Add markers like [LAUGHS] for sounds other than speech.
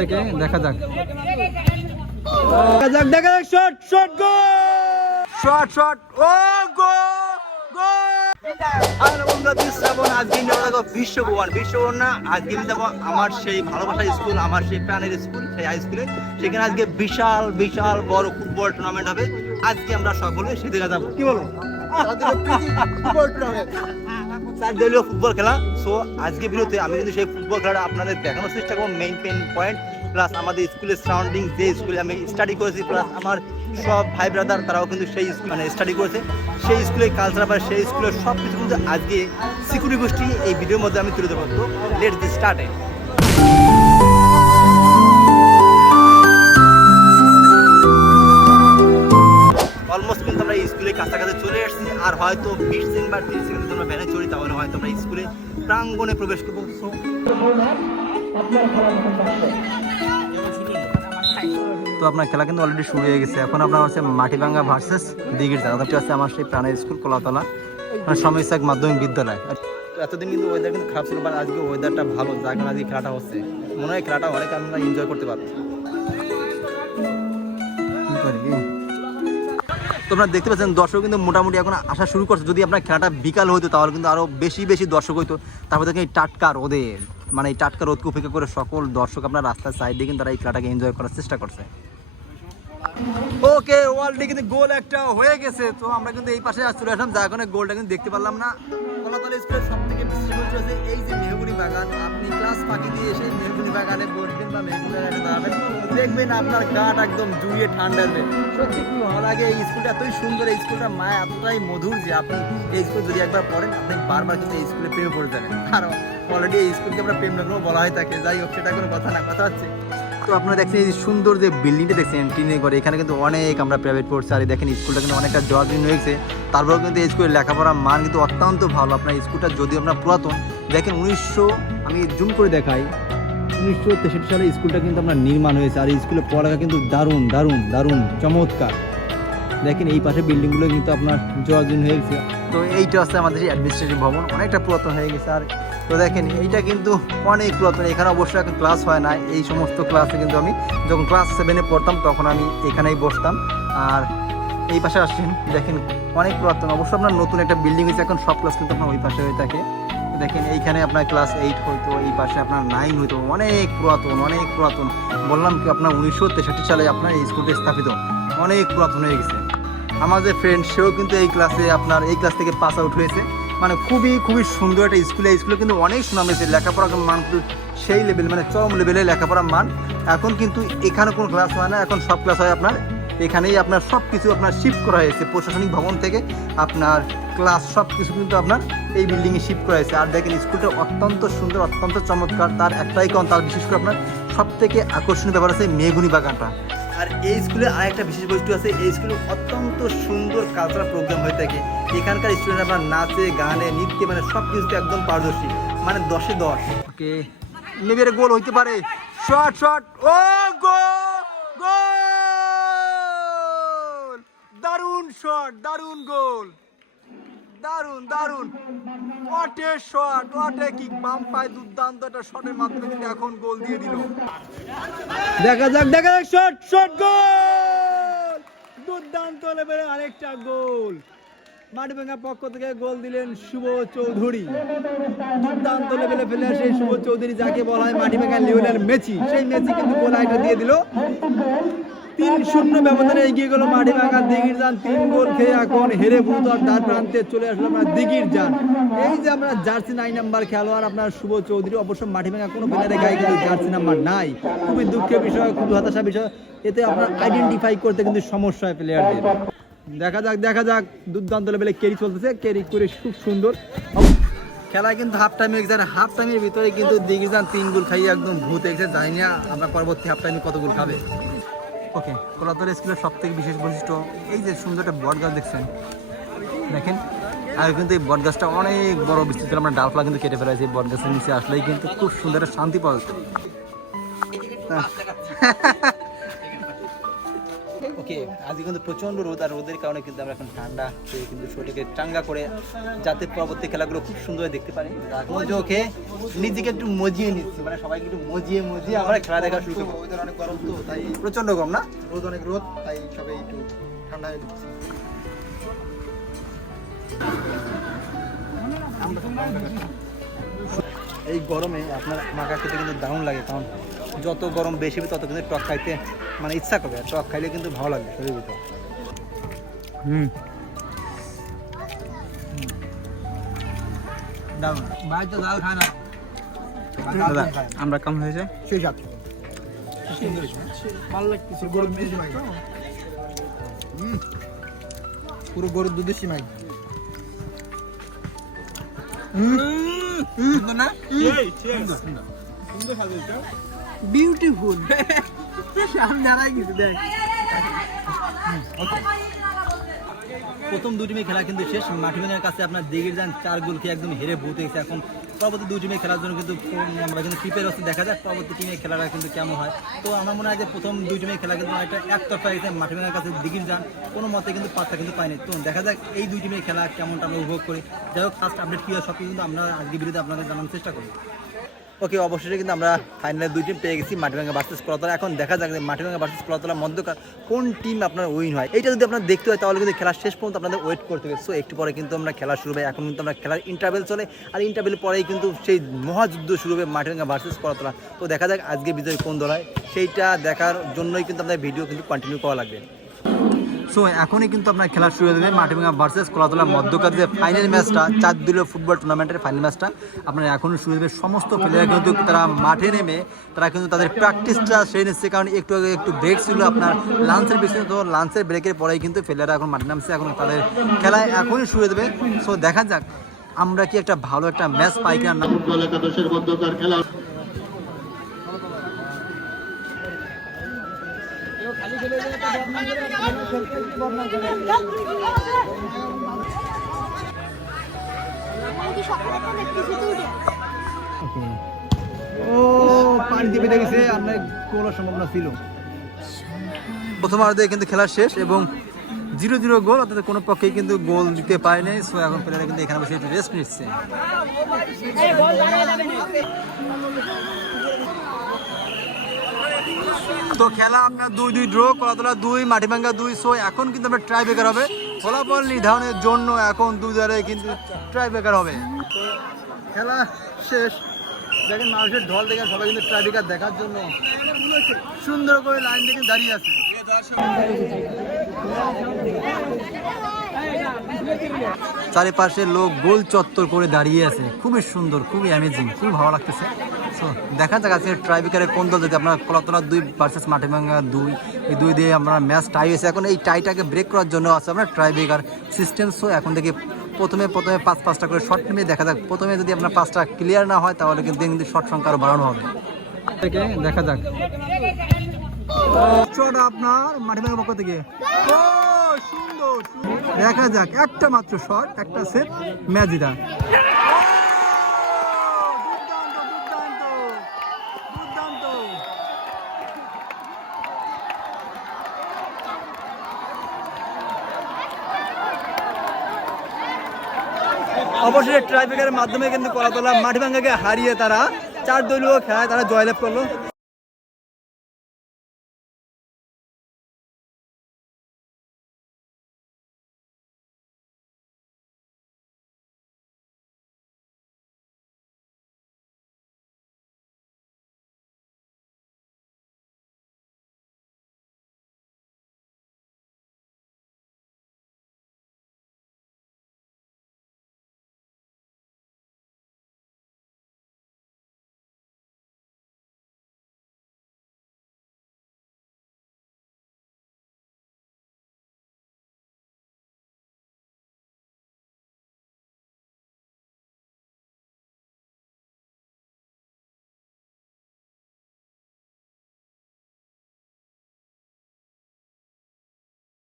থেকে দেখা যাক। দেখা যাক দেখা যাক shot shot go shot shot ও গো গো আর বন্ধুরা দিস শ্রাবণ আজকে নিয়ে দেখো বিশ্বভুবন। বিশ্বভুবন না আজকে আমি যাব আমার সেই ভালোবাসা স্কুল আমার সেই প্রাণের স্কুল সেই হাই স্কুলে সেখানে আজকে বিশাল বিশাল বড় ফুটবল টুর্নামেন্ট হবে। আজকে আমরা সকলে সেদিকে যাব। কি বলো? ফুটবল টুর্নামেন্ট চার দলীয় ফুটবল খেলা। সো আজকে বিরতি আমি কিন্তু সেই ফুটবল খেলাটা আপনাদের দেখানোর চেষ্টা করব মেইন পেন পয়েন্ট প্লাস আমাদের স্কুলের সারাউন্ডিং যে স্কুলে আমি স্টাডি করেছি প্লাস আমার সব ভাই ব্রাদার তারাও কিন্তু সেই মানে স্টাডি করেছে। সেই স্কুলের কালচার বা সেই স্কুলের সব কিছু কিন্তু আজকে সিকিউরিটি গোষ্ঠী এই ভিডিওর মধ্যে আমি তুলে ধরবো। তো লেট দি স্টার্ট অলমোস্ট কিন্তু আমরা স্কুলের কাছাকাছি চলে এসেছি, আর হয়তো বিশ দিন বা তিরিশ যদি আমরা ভ্যানে চড়ি তাহলে হয়তো আমরা স্কুলে প্রাঙ্গণে প্রবেশ করব। তো আপনার খেলা কিন্তু অলরেডি শুরু হয়ে গেছে। এখন আপনার হচ্ছে মাটিভাঙ্গা ভার্সেস দিঘির জায়গাটা হচ্ছে আমার সেই প্রাণের স্কুল কলাতলা সমস্যাক মাধ্যমিক বিদ্যালয়। এতদিন কিন্তু ওয়েদার কিন্তু খারাপ ছিল বাট আজকে ওয়েদারটা ভালো যার কারণে আজকে খেলাটা হচ্ছে। মনে হয় খেলাটা অনেক আমরা এনজয় করতে পারছি তোমরা দেখতে পাচ্ছেন দর্শক কিন্তু মোটামুটি এখন আসা শুরু করছে। যদি আপনার খেলাটা বিকাল হতো তাহলে কিন্তু আরও বেশি বেশি দর্শক হইতো। তারপর দেখেন এই টাটকা রোদের মানে এই টাটকা রোদকে উপেক্ষা করে সকল দর্শক আপনার রাস্তার সাইড কিন্তু তারা এই খেলাটাকে এনজয় করার চেষ্টা করছে। ওকে ওয়ার্ল্ডে কিন্তু গোল একটা হয়ে গেছে। তো আমরা কিন্তু এই পাশে চলে আসলাম। কারণে গোলটা কিন্তু দেখতে পারলাম না। বাগান, আপনি ক্লাস ফাঁকি দিয়ে এসে মেহগুনি বাগানে বসবেন বা মেহগুনি বাগানে দাঁড়াবেন, দেখবেন আপনার গাটা একদম জুড়িয়ে ঠান্ডা হবে সত্যি খুব ভালো লাগে? এই স্কুলটা এতই সুন্দর, এই স্কুলটা মায়া এতটাই মধুর যে আপনি এই স্কুল যদি একবার পড়েন, আপনি বারবার কিন্তু এই স্কুলে প্রেমে পড়ে যাবেন। আর অলরেডি এই স্কুলকে আমরা প্রেম নগরও বলা হয়ে থাকে যাই হোক, সেটা কোনো কথা না, কথা হচ্ছে। তো আপনারা দেখছেন এই সুন্দর যে বিল্ডিংটা দেখছেন, টিনের ঘরে, এখানে কিন্তু অনেক আমরা প্রাইভেট পড়ছি। আর দেখেন স্কুলটা কিন্তু অনেকটা জর্জিন হয়েছে। তারপরেও কিন্তু এই স্কুলের লেখাপড়ার মান কিন্তু অত্যন্ত ভালো। আপনার স্কুলটা যদিও আপনার পুরাতন দেখেন উনিশশো, আমি জুম করে দেখাই, উনিশশো তেষট্টি সালে স্কুলটা কিন্তু আপনার নির্মাণ হয়েছে, আর এই স্কুলের পড়ালেখা কিন্তু দারুণ দারুণ দারুণ, চমৎকার। দেখেন এই পাশে বিল্ডিংগুলো কিন্তু আপনার জর্জিন হয়ে গেছে। তো এইটা হচ্ছে আমাদের অ্যাডমিনিস্ট্রেটিভ ভবন, অনেকটা পুরাতন হয়ে গেছে, আর তো দেখেন এইটা কিন্তু অনেক পুরাতন, এখানে অবশ্যই এখন ক্লাস হয় না, এই সমস্ত ক্লাসে কিন্তু আমি যখন ক্লাস সেভেনে পড়তাম তখন আমি এখানেই বসতাম, আর এই পাশে আসছেন দেখেন অনেক পুরাতন, অবশ্য আপনার নতুন একটা বিল্ডিং হয়েছে, এখন সব ক্লাস কিন্তু আপনার ওই পাশে হয়ে থাকে। দেখেন, এইখানে আপনার ক্লাস এইট হইতো, এই পাশে আপনার নাইন হইতো, অনেক পুরাতন অনেক পুরাতন। বললাম কি, আপনার উনিশশো তেষট্টি সালে আপনার এই স্কুলটি স্থাপিত। অনেক পুরাতন হয়ে গেছে। আমার যে ফ্রেন্ড সেও কিন্তু এই ক্লাসে আপনার, এই ক্লাস থেকে পাস আউট হয়েছে। মানে খুবই খুবই সুন্দর একটা স্কুলে স্কুলে কিন্তু অনেক সুনাম হয়েছে লেখাপড়ার মান কিন্তু সেই লেভেল মানে চরম লেভেলে লেখাপড়ার মান। এখন কিন্তু এখানে কোনো ক্লাস হয় না, এখন সব ক্লাস হয় আপনার এখানেই আপনার সব কিছু আপনার শিফট করা হয়েছে। প্রশাসনিক ভবন থেকে আপনার ক্লাস সব কিছু কিন্তু আপনার এই বিল্ডিংয়ে শিফট করা হয়েছে। আর দেখেন স্কুলটা অত্যন্ত সুন্দর, অত্যন্ত চমৎকার। তার একটাই কারণ তার বিশেষ করে আপনার সব থেকে আকর্ষণীয় ব্যাপার আছে মেগুনি বাগানটা। আর এই স্কুলে আর একটা বিশেষ বৈশিষ্ট্য আছে, এই স্কুলে অত্যন্ত সুন্দর কালচারাল প্রোগ্রাম হয়ে থাকে। এখানকার স্টুডেন্ট আপনার নাচে, গানে, নৃত্যে মানে সব কিছুতে একদম পারদর্শী। মানে দশে দশ। ওকে মেবি এটা গোল হইতে পারে। শট শট ও গো শট দারুণ গোল দারুণ দারুণ। ওয়াটে শট ওয়াটে কিক বাম পায় দুর্দান্ত একটা শটের মাধ্যমে কিন্তু এখন গোল দিয়ে দিল। দেখা যাক দেখা যাক শট শট গোল দুর্দান্ত লেভেলের আরেকটা গোল মাটিভাঙ্গা পক্ষ থেকে গোল দিলেন শুভ চৌধুরী। দুর্দান্ত লেভেলে ফেলে আসে শুভ চৌধুরী, যাকে বলা হয় মাটিভাঙ্গা লিওনেল মেচি সেই মেসি কিন্তু গোল দিয়ে দিল। তিন শূন্য ব্যবধানে এগিয়ে গেল মাটিভাঙ্গা দিঘির যান। তিন গোল খেয়ে এখন হেরে আর তার প্রান্তে চলে আসলো দিঘির যান। এই যে আমরা জার্সি নাম্বার খেলোয়াড় আপনার শুভ চৌধুরী, অবশ্য মাটিভাঙ্গা কোনো প্লেয়ারের গায়ে কিন্তু জার্সি নাম্বার নাই। খুবই দুঃখের বিষয়, খুবই হতাশা বিষয়। এতে আপনার আইডেন্টিফাই করতে কিন্তু সমস্যা হয় প্লেয়ারদের দেখা যাক দেখা যাক। দুর্দান্ত লেভেলে ক্যারি চলতেছে। ক্যারি করে খুব সুন্দর। খেলা কিন্তু হাফ টাইমে এক্সাক্ট হাফ টাইমের ভিতরে কিন্তু দিগিজান তিন গোল খাইয়ে একদম ভূত এসে জানি না আমরা পরবর্তী হাফ টাইমে কত গোল খাবে। ওকে কলাতলা স্কুলের সব থেকে বিশেষ বৈশিষ্ট্য এই যে সুন্দর একটা বট গাছ দেখছেন দেখেন? আর কিন্তু এই বট গাছটা অনেক বড় বিস্তৃত আমরা ডালপালা কিন্তু কেটে ফেলা হয়েছে এই বট গাছের নিচে আসলেই কিন্তু খুব সুন্দর একটা শান্তি পাওয়া যাচ্ছে। [LAUGHS] ওকে আজকে কিন্তু প্রচণ্ড রোদ আর রোদের কারণে কিন্তু আমরা এখন ঠান্ডা কিন্তু শরীরকে চাঙ্গা করে যাতে পরবর্তী খেলাগুলো খুব সুন্দর দেখতে পারি। এখন ওকে নিজেকে একটু মজিয়ে নিচ্ছি মানে সবাইকে একটু মজিয়ে মজিয়ে আমরা খেলা দেখা শুরু করব। অনেক গরম তো তাই প্রচণ্ড গরম না? রোদ অনেক রোদ তাই সবাই একটু ঠান্ডা হয়ে নিচ্ছে। এই গরমে আপনার মাখা খেতে কিন্তু দারুণ লাগে কারণ যত গরম বেশি হবে তত কিন্তু টক খাইতে মানে ইচ্ছা করবে। টক খাইলে কিন্তু ভালো লাগবে শরীর ভিতরে। হুম। ভাই তো ডাল খায় না। দাদা আমরা কেমন হয়েছে? সেই সাথে ভালো লাগতেছে গরুর দুধ সিমাই হুম। পুরো গরুর দুধের সিমাই সুন্দর না? বিউটিফুল সামনে গেছে, দেখ। প্রথম দুই টিমে খেলা কিন্তু শেষ। মাঠবিনের কাছে আপনার দিঘির যান, চার গোলকে একদম হেরে ভূত হয়েছে। এখন পরবর্তী দুই টিমে খেলার জন্য কিন্তু আমরা কিন্তু প্রিপেয়ার হচ্ছে দেখা যাক পরবর্তী টিমে খেলাটা কিন্তু কেমন হয়। তো আমার মনে হয় যে প্রথম দুই টিমে খেলা কিন্তু অনেকটা একতরফা হয়েছে। মাঠবিনের কাছে দিঘির যান, কোনো মতে কিন্তু পাত্তা কিন্তু পায়নি। তো দেখা যাক এই দুই টিমের খেলা কেমনটা আমরা উপভোগ করি। যাই হোক ফার্স্ট আপডেট কী হয় সব কিন্তু আমরা আজকে বিরুদ্ধে আপনাদের জানানোর চেষ্টা করি ওকে, অবশেষে কিন্তু আমরা ফাইনালে দুই টিম পেয়ে গেছি মাটিভাঙ্গা ভার্সেস কলাতলা। এখন দেখা যাক যে মাটিভাঙ্গা ভার্সেস কলাতলা মধ্যকার কোন টিম আপনার উইন হয়। এটা যদি আপনার দেখতে হয়, তাহলে কিন্তু খেলা শেষ পর্যন্ত আপনাদের ওয়েট করতে হবে। সো একটু পরে কিন্তু আমরা খেলা শুরু হবে। এখন কিন্তু আমরা খেলার ইন্টারভেল চলে, আর ইন্টারভেল পরেই কিন্তু সেই মহাযুদ্ধ শুরু হবে মাটিভাঙ্গা ভার্সেস কলাতলা। তো দেখা যাক আজকে বিজয় কোন দল হয়। সেইটা দেখার জন্যই কিন্তু আপনাদের ভিডিও কিন্তু কন্টিনিউ করা লাগবে। সো এখনই কিন্তু আপনার খেলা শুরু হয়ে যাবে মাটিভাঙ্গা ভার্সেস কলাতলা মধ্যকার যে ফাইনাল ম্যাচটা চার দলীয় ফুটবল টুর্নামেন্টের ফাইনাল ম্যাচটা আপনার এখনই শুরু হয়ে সমস্ত প্লেয়ার কিন্তু তারা মাঠে নেমে, তারা কিন্তু তাদের প্র্যাকটিসটা সেরে নিচ্ছে। কারণ একটু আগে একটু ব্রেক ছিল আপনার লাঞ্চের বেশি তো লাঞ্চের ব্রেকের পরেই কিন্তু প্লেয়াররা এখন মাঠে নামছে। এখন তাদের খেলায় এখনই শুরু হয়ে সো দেখা যাক, আমরা কি একটা ভালো একটা ম্যাচ পাই কিনা না। ও পানি দিয়ে বেঁধে গেছে আপনার গোলের সম্ভাবনা ছিল প্রথমার্ধে কিন্তু খেলা শেষ এবং জিরো জিরো গোল, অর্থাৎ কোনো পক্ষেই কিন্তু গোল দিতে পারেনি সো এখন প্লেয়াররা কিন্তু এখানে বসে একটু রেস্ট নিচ্ছে। তো খেলা আপনার দুই দুই ড্র কলাতলা দুই, মাটিভাঙ্গা দুই সো এখন কিন্তু আপনার ট্রাই বেকার হবে। ফলাফল নির্ধারণের জন্য এখন দুই দলে কিন্তু ট্রাই বেকার হবে। খেলা শেষ। দেখেন মানুষের ঢল দেখেন সবাই কিন্তু ট্রাই বেকার দেখার জন্য সুন্দর করে লাইন দেখে দাঁড়িয়ে আছে। চারিপাশে লোক গোল চত্বর করে দাঁড়িয়ে আছে। খুবই সুন্দর, খুবই অ্যামেজিং খুবই ভালো লাগতেছে। সো দেখা যাক আজকে ট্রাইবিকারে কোন দল যদি আপনার কলাতলা দুই ভার্সেস মাটিভাঙ্গা দুই। এই দুই দিয়ে আমরা ম্যাচ টাই হয়েছে। এখন এই টাইটাকে ব্রেক করার জন্য আছে আপনার ট্রাইবিকার সিস্টেম সো এখন থেকে প্রথমে প্রথমে পাঁচ পাঁচটা করে শর্ট নিয়ে দেখা যাক প্রথমে যদি আপনার পাঁচটা ক্লিয়ার না হয় তাহলে কিন্তু দিন কিন্তু শর্ট সংখ্যা আরও বাড়ানো হবে। দেখা যাক। আপনার মাটিভাঙ্গা পক্ষ থেকে। দেখা যাক, একটা মাত্র শট একটা সেট ম্যাচ অবশ্যই ট্রাইব্রেকারের মাধ্যমে কিন্তু কলাতলা মাটিভাঙ্গাকে হারিয়ে তারা চার দলীয় খেলায় তারা জয়লাভ করল।